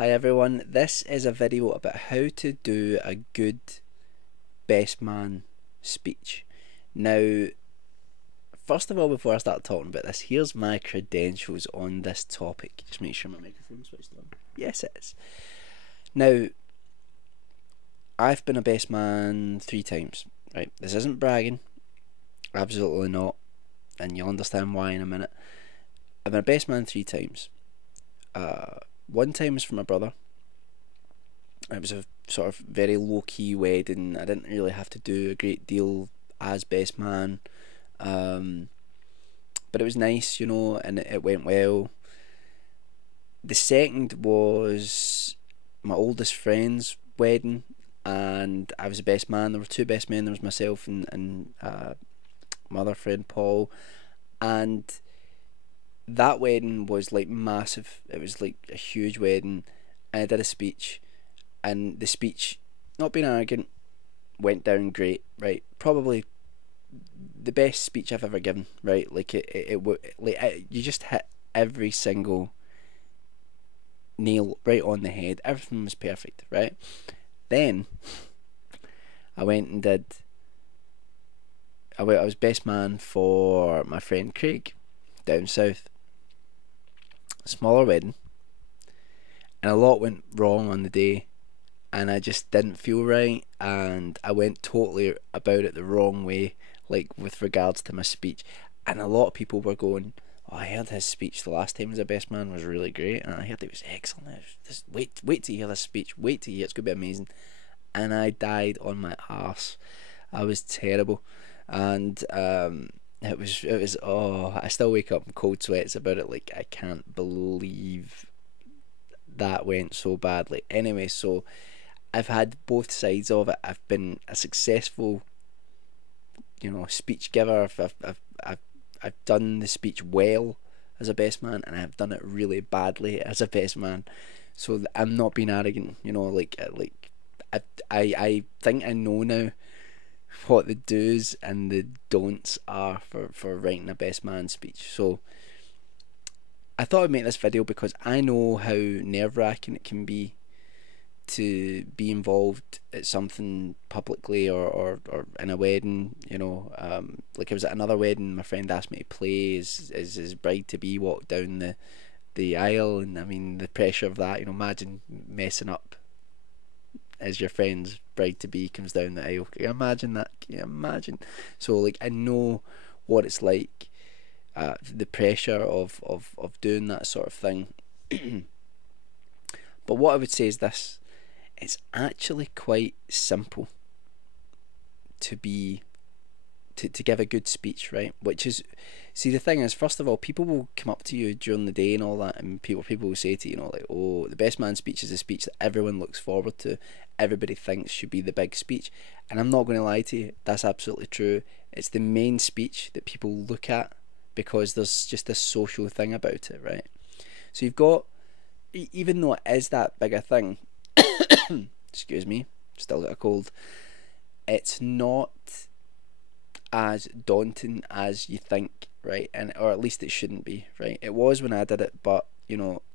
Hi everyone, this is a video about how to do a good best man speech. Now, first of all, before I start talking about this, here's my credentials on this topic. Just make sure my microphone's switched on. Yes, it is. Now, I've been a best man 3 times, right? This isn't bragging, absolutely not, and you'll understand why in a minute. I've been a best man 3 times. One time was for my brother. It was a sort of very low-key wedding. I didn't really have to do a great deal as best man, but it was nice, and it went well. The second was my oldest friend's wedding, and I was the best man. There were two best men. There was myself and my other friend Paul, and that wedding was like massive. It was like a huge wedding, and I did a speech, and the speech, not being arrogant, went down great, right? Probably the best speech I've ever given, right? Like you just hit every single nail right on the head. Everything was perfect, right? Then I went and did. I was best man for my friend Craig down south. Smaller wedding, and a lot went wrong on the day, and I just didn't feel right, and I went totally about it the wrong way, like with regards to my speech. And a lot of people were going, "Oh, I heard his speech the last time as a best man was really great, and I heard it was excellent. Just wait to hear this speech. Wait to hear it's gonna be amazing." And I died on my arse. I was terrible, and it was I still wake up in cold sweats about it. Like, I can't believe that went so badly. Anyway, so I've had both sides of it. I've been a successful, speech giver. I've done the speech well as a best man, and I've done it really badly as a best man. So I'm not being arrogant, I think I know now what the do's and the don'ts are for writing a best man speech. So I thought I'd make this video because I know how nerve-wracking it can be to be involved at something publicly or in a wedding. Like I was at another wedding, my friend asked me to play as his bride-to-be walked down the aisle, and I mean the pressure of that, imagine messing up as your friend's bride-to-be comes down the aisle. Can you imagine that? Can you imagine? So, like, I know what it's like, the pressure of doing that sort of thing. But what I would say is this: it's actually quite simple to give a good speech, right? Which is, see, the thing is, first of all, people will come up to you during the day and all that, and people will say to you, like, "Oh, the best man speech is a speech that everyone looks forward to, everybody thinks should be the big speech." And I'm not going to lie to you, that's absolutely true. It's the main speech that people look at because there's just this social thing about it, right? So you've got, even though it is that big a thing, excuse me, still got a cold, it's not as daunting as you think, right? And or at least it shouldn't be, right? It was when I did it, but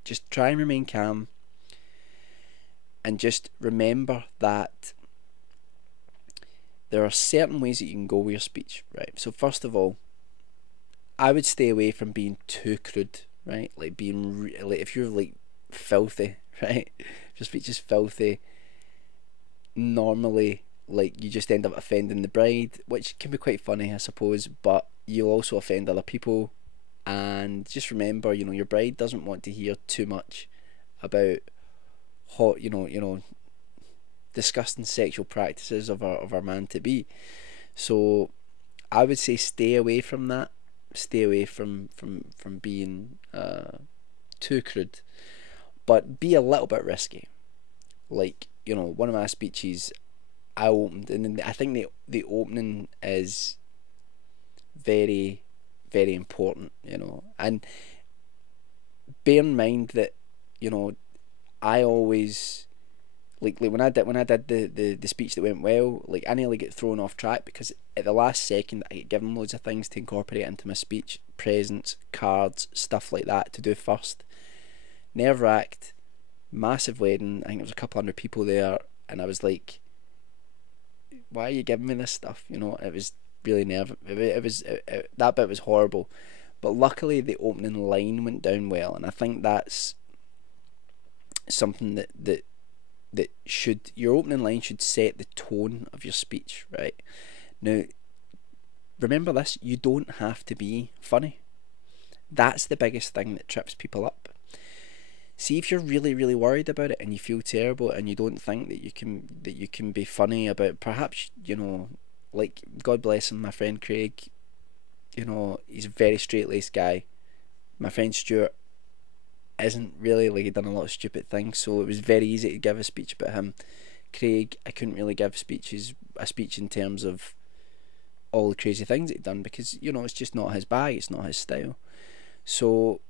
just try and remain calm, and just remember that there are certain ways that you can go with your speech, right? So first of all, I would stay away from being too crude, right? Like being like, if you're like filthy, right? If your speech is filthy, normally, like, you just end up offending the bride, which can be quite funny, I suppose, but you'll also offend other people. And just remember, your bride doesn't want to hear too much about hot, disgusting sexual practices of our man to be. So I would say stay away from that. Stay away from being too crude, but be a little bit risky. Like, one of my speeches, I opened, and then I think the opening is very, very important, and bear in mind that, I always, like when I did the speech that went well, like, I nearly get thrown off track because at the last second I get given loads of things to incorporate into my speech, presents, cards, stuff like that to do first. Nerve-wracked, massive wedding. I think there was a couple hundred people there, and I was like, "Why are you giving me this stuff?" You know, it was really nerve. That bit was horrible, but luckily the opening line went down well, and I think that's something that should, your opening line should set the tone of your speech, right? Now, remember this: you don't have to be funny. That's the biggest thing that trips people up. See, if you're really, really worried about it and you feel terrible and you don't think that you can be funny about, perhaps, you know, like, God bless him, my friend Craig, you know, he's a very straight laced guy. My friend Stuart isn't really, like, he'd done a lot of stupid things, so it was very easy to give a speech about him. Craig, I couldn't really give a speech in terms of all the crazy things he'd done, because, you know, it's just not his bag, it's not his style. So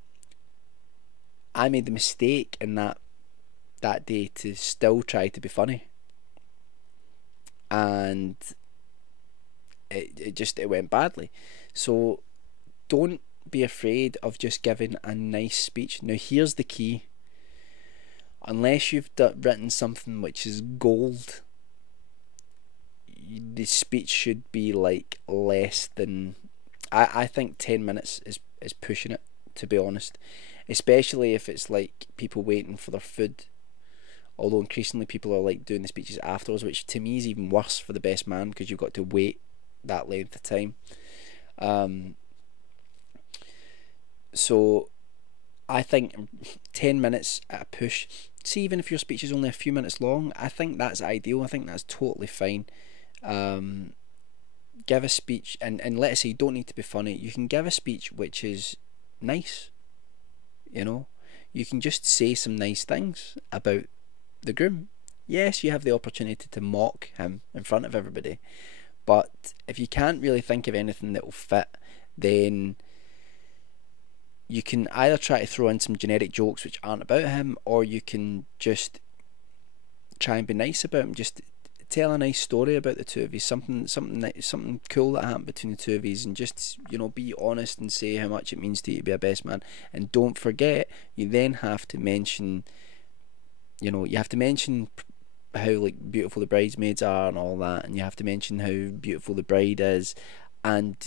I made the mistake in that day to still try to be funny, and it went badly. So don't be afraid of just giving a nice speech. Now, here's the key: unless you've written something which is gold, the speech should be like less than, I think 10 minutes is pushing it, to be honest, especially if it's like people waiting for their food, although increasingly people are like doing the speeches afterwards, which to me is even worse for the best man, because you've got to wait that length of time. So I think 10 minutes at a push. See, even if your speech is only a few minutes long, I think that's ideal. I think that's totally fine. Give a speech, and let's say you don't need to be funny. You can give a speech which is nice. You know, you can just say some nice things about the groom. Yes, you have the opportunity to mock him in front of everybody, but if you can't really think of anything that will fit, then you can either try to throw in some generic jokes which aren't about him, or you can just try and be nice about him. Just tell a nice story about the two of you, something cool that happened between the two of you, and just, you know, be honest and say how much it means to you to be a best man. And don't forget, you then have to mention, you know, you have to mention how like beautiful the bridesmaids are and all that, and you have to mention how beautiful the bride is, and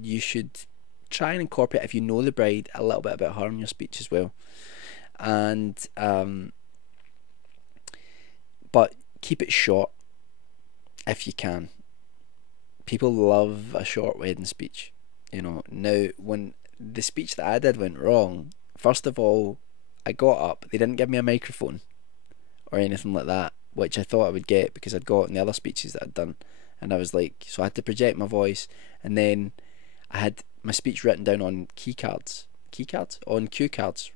you should try and incorporate, if you know the bride, a little bit about her in your speech as well. And but keep it short if you can. People love a short wedding speech, you know. Now, when the speech that I did went wrong, first of all, I got up, they didn't give me a microphone or anything like that, which I thought I would get because I'd got in the other speeches that I'd done, and I was like, so I had to project my voice, and then I had my speech written down on cue cards,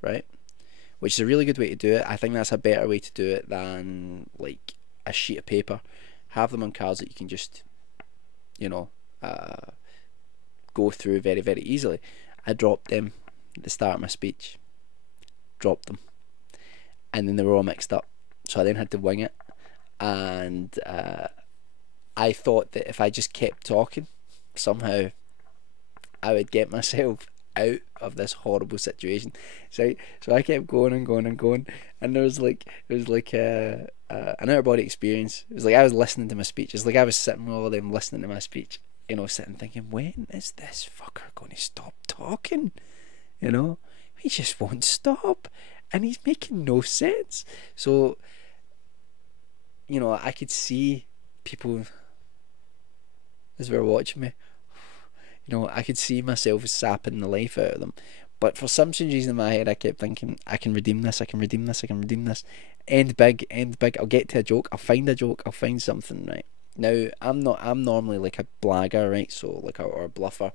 right, which is a really good way to do it. I think that's a better way to do it than like a sheet of paper. Have them on cards that you can just, you know, go through very, very easily. I dropped them at the start of my speech, dropped them, and then they were all mixed up, so I then had to wing it. And I thought that if I just kept talking, somehow I would get myself out of this horrible situation. So I kept going and going and going, and it was like an out of body experience. It was like I was listening to my speech. It's like I was sitting with all of them listening to my speech, you know, sitting thinking, when is this fucker going to stop talking? You know, he just won't stop, and he's making no sense. So, you know, I could see people as they were watching me, you know, I could see myself sapping the life out of them. But for some strange reason in my head, I kept thinking, I can redeem this, I can redeem this, I can redeem this. End big, I'll get to a joke, I'll find something, right? Now, I'm normally like a blagger, right? So, like, or a bluffer.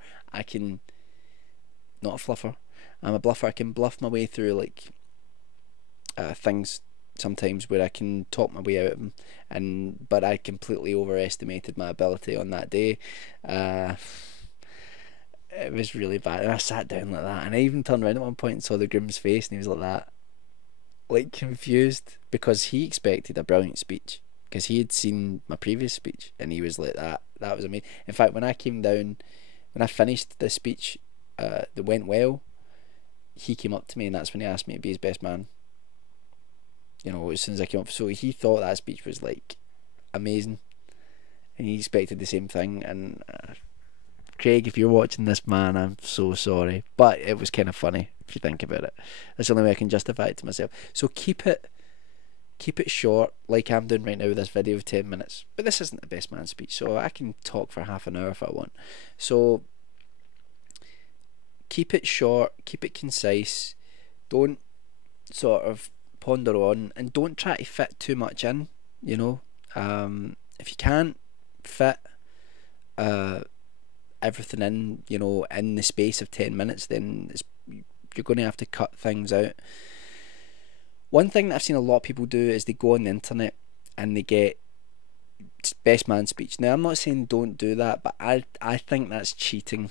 Not a fluffer. I'm a bluffer. I can bluff my way through, like, things sometimes where I can talk my way out of them. But I completely overestimated my ability on that day. It was really bad, and I sat down like that, and I even turned around at one point and saw the groom's face, and he was like that, like confused, because he expected a brilliant speech, because he had seen my previous speech, and he was like that was amazing. In fact, when I finished the speech that went well, he came up to me, and that's when he asked me to be his best man. as soon as I came up. So he thought that speech was amazing, and he expected the same thing. And Craig, if you're watching this, man, I'm so sorry, but it was kind of funny if you think about it. That's the only way I can justify it to myself. So keep it short, like I'm doing right now with this video of 10 minutes. But this isn't the best man speech, so I can talk for half an hour if I want. So keep it short, keep it concise. Don't sort of ponder on, and don't try to fit too much in. If you can't fit everything in, in the space of 10 minutes, then you're going to have to cut things out. One thing that I've seen a lot of people do is they go on the internet and they get best man speech. Now, I'm not saying don't do that, but I think that's cheating,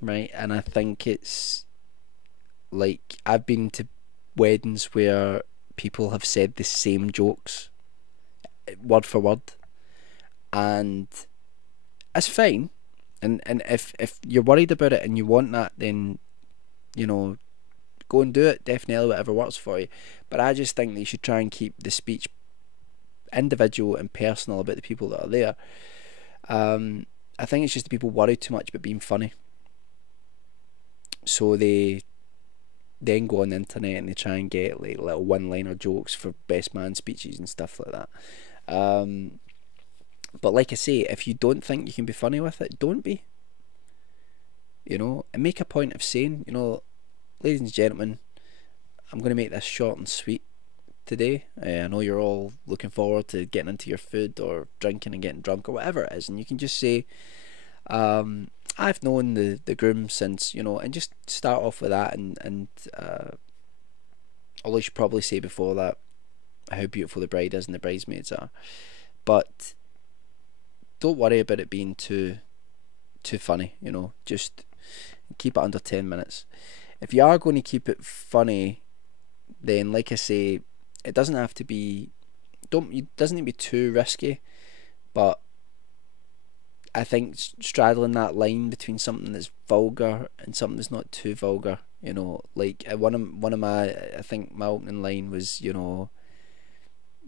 right? And I think it's I've been to weddings where people have said the same jokes word for word, and that's fine. And if you're worried about it and you want that, then go and do it. Definitely, whatever works for you. But I just think that you should try and keep the speech individual and personal about the people that are there. I think it's just the people worry too much about being funny, so they then go on the internet and they try and get little one-liner jokes for best man speeches and stuff like that. But like I say, if you don't think you can be funny with it, don't be. And make a point of saying, ladies and gentlemen, I'm going to make this short and sweet today. I know you're all looking forward to getting into your food or drinking and getting drunk or whatever it is, and you can just say, I've known the groom since, and just start off with that, and although you should probably say before that how beautiful the bride is and the bridesmaids are, but don't worry about it being too funny. Just keep it under 10 minutes. If you are going to keep it funny, then like I say, it doesn't have to be, it doesn't need to be too risky, but I think straddling that line between something that's vulgar and something that's not too vulgar, one of my, I think my opening line was,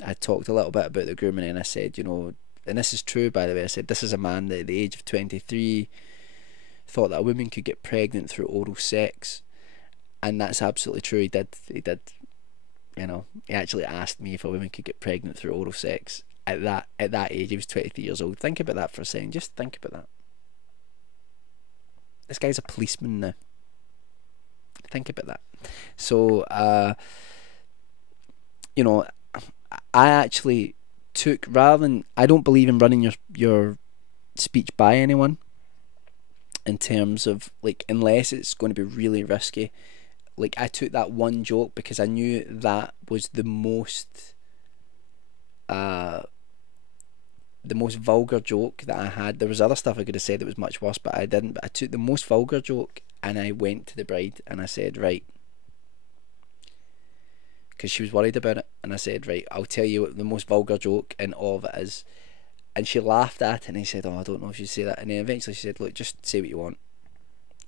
I talked a little bit about the groom, and I said, and this is true, by the way, I said, this is a man that at the age of 23 thought that a woman could get pregnant through oral sex, and that's absolutely true. He did. He actually asked me if a woman could get pregnant through oral sex at that age. He was 23 years old. Think about that for a second. Just think about that. This guy's a policeman now. Think about that. So, I actually took, rather than, I don't believe in running your speech by anyone, in terms of unless it's going to be really risky. I took that one joke because I knew that was the most vulgar joke that I had. There was other stuff I could have said that was much worse, but I didn't. But I took the most vulgar joke and I went to the bride and I said, right, because she was worried about it, and I said, right, I'll tell you what the most vulgar joke in all of it is. And she laughed at it, and he said, oh, I don't know if she'd say that. And then eventually she said, look, just say what you want.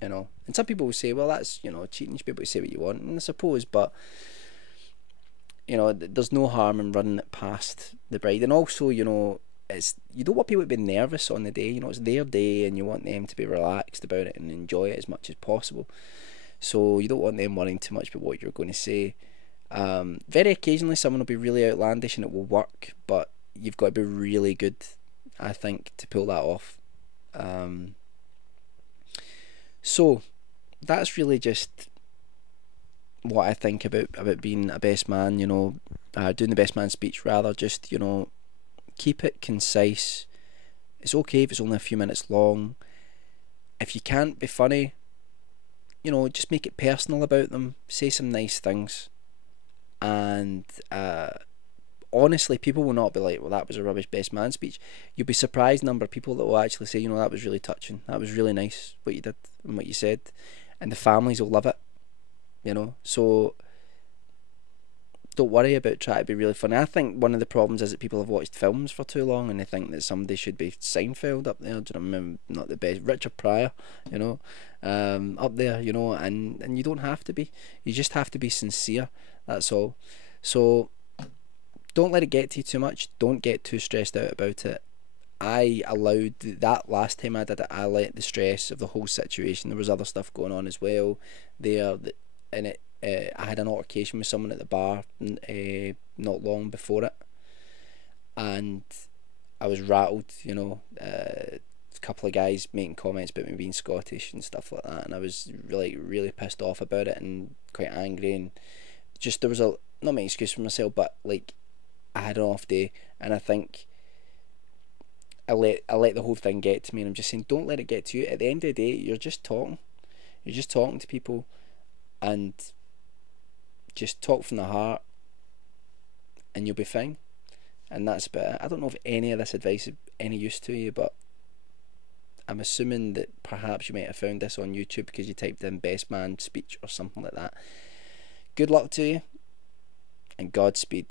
And some people will say, well, that's, cheating. You should be able to say what you want. And I suppose, but, there's no harm in running it past the bride. And also, it's, you don't want people to be nervous on the day. It's their day, and you want them to be relaxed about it and enjoy it as much as possible. So you don't want them worrying too much about what you're going to say. Very occasionally someone will be really outlandish and it will work, but you've got to be really good, I think, to pull that off. So that's really just what I think about being a best man, doing the best man speech rather. Just, keep it concise. It's okay if it's only a few minutes long. If you can't be funny, just make it personal about them. Say some nice things. And honestly, people will not be like, well, that was a rubbish best man speech. You'll be surprised number of people that will actually say, that was really touching, that was really nice what you did and what you said, and the families will love it. So don't worry about trying to be really funny. I think one of the problems is that people have watched films for too long and they think that somebody should be Seinfeld up there, do you know, not the best, Richard Pryor, up there, and you don't have to be. You just have to be sincere, that's all. So don't let it get to you too much. Don't get too stressed out about it. I allowed that last time I did it. I let the stress of the whole situation. There was other stuff going on as well there, and I had an altercation with someone at the bar not long before it, and I was rattled. A couple of guys making comments about me being Scottish and stuff like that, and I was really pissed off about it and quite angry, and just there was a not my excuse for myself, but like I had an off day, and I think I let the whole thing get to me, and I'm just saying, don't let it get to you. At the end of the day, you're just talking. You're just talking to people, and just talk from the heart, and you'll be fine. And that's about it. I don't know if any of this advice is any use to you, but I'm assuming that perhaps you might have found this on YouTube because you typed in best man speech or something like that. Good luck to you, and Godspeed.